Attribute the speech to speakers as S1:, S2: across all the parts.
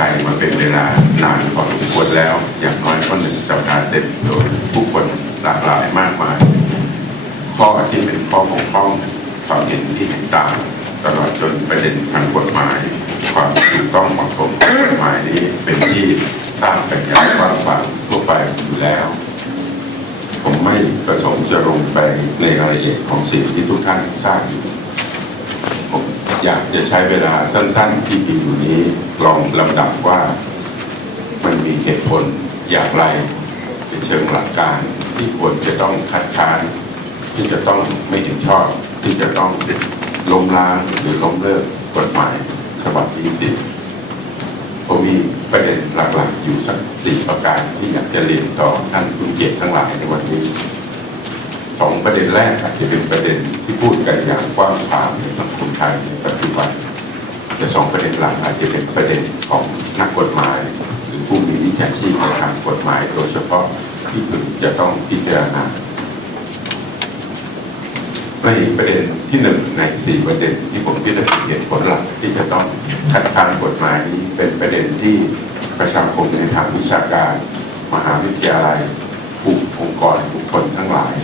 S1: ไทยมาเป็นเวลานานพอสมควรแล้ว อย่างน้อยก็หนึ่งสัปดาห์เต็มโดยผู้คนหลากหลายมากมายข้อที่เป็นข้อบกพร่องความเห็นที่เห็นต่างตลอดจนประเด็นทางกฎหมาย ความถูกต้องเหมาะสมกฎหมายนี้เป็นที่ทราบกันอย่างกว้างขวางทั่วไปอยู่แล้ว ผมไม่ประสงค์จะลงไปในรายละเอียดของสิ่งที่ทุกท่านทราบอยู่ อยากจะใช้เวลาสั้น ๆ ที่มีอยู่นี้ลองลำดับว่ามันมีเหตุผลอย่างไรในเชิงหลักการที่ควรจะต้องคัดค้าน ที่จะต้องไม่เห็นชอบ ที่จะต้องล้มล้างหรือล้มเลิกกฎหมายฉบับที่สิผมมีประเด็นหลักๆ อยู่สักสี่ประการที่อยากจะเรียนต่อท่านผู้เกียรติทั้งหลายในวันนี้ สองประเด็นแรกอาจจะเป็นประเด็นที่พูดกันอย่างกว้างขวางในสังคมไทยในปัจจุบันแต่สองประเด็นหลักอาจจะเป็นประเด็นของนักกฎหมาย หรือผู้มีวิชาชีพในทางกฎหมายโดยเฉพาะที่พึงจะต้องพิจารณาในประเด็นที่หนึ่งในสี่ประเด็นที่ผมคิดว่าเป็นเหตุผลหลักที่จะต้องคัดค้านกฎหมายนี้เป็นประเด็นที่ประชาคมในทางวิชาการ มหาวิทยาลัยผู้องค์กรบุคคลทั้งหลาย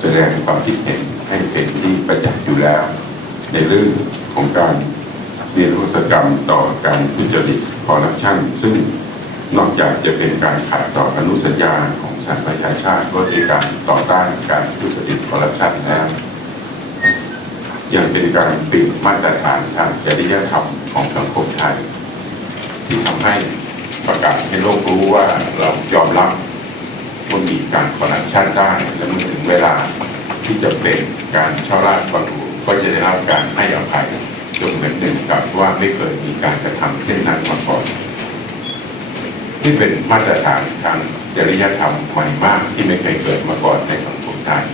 S1: แสดงความคิดเห็นให้เป็นที่ประจักษ์อยู่แล้ว ในเรื่องของการเรียนรู้กรรมต่อการทุจริตคอร์รัปชันซึ่งนอกจากจะเป็นการขัดต่ออนุสัญญาของสหประชาชาติว่าด้วยการต่อต้านการทุจริตคอร์รัปชันแล้วยังเป็นการปิดมาตรฐานทางจริยธรรมของสังคมไทย ที่ทำให้ประกาศให้โลกรู้ว่าเรายอมรับว่ามีการคอร์รัปชันได้และเมื่อถึงเวลา ที่จะเป็นการช่อราชบำรุงก็จะได้รับการให้อภัยจนเหมือนหนึ่งกับว่าไม่เคยมีการกระทำเช่นนั้นมาก่อนที่เป็นมาตรฐานทางจริยธรรมใหม่มากที่ไม่เคยเกิดมาก่อนในสังคมไทย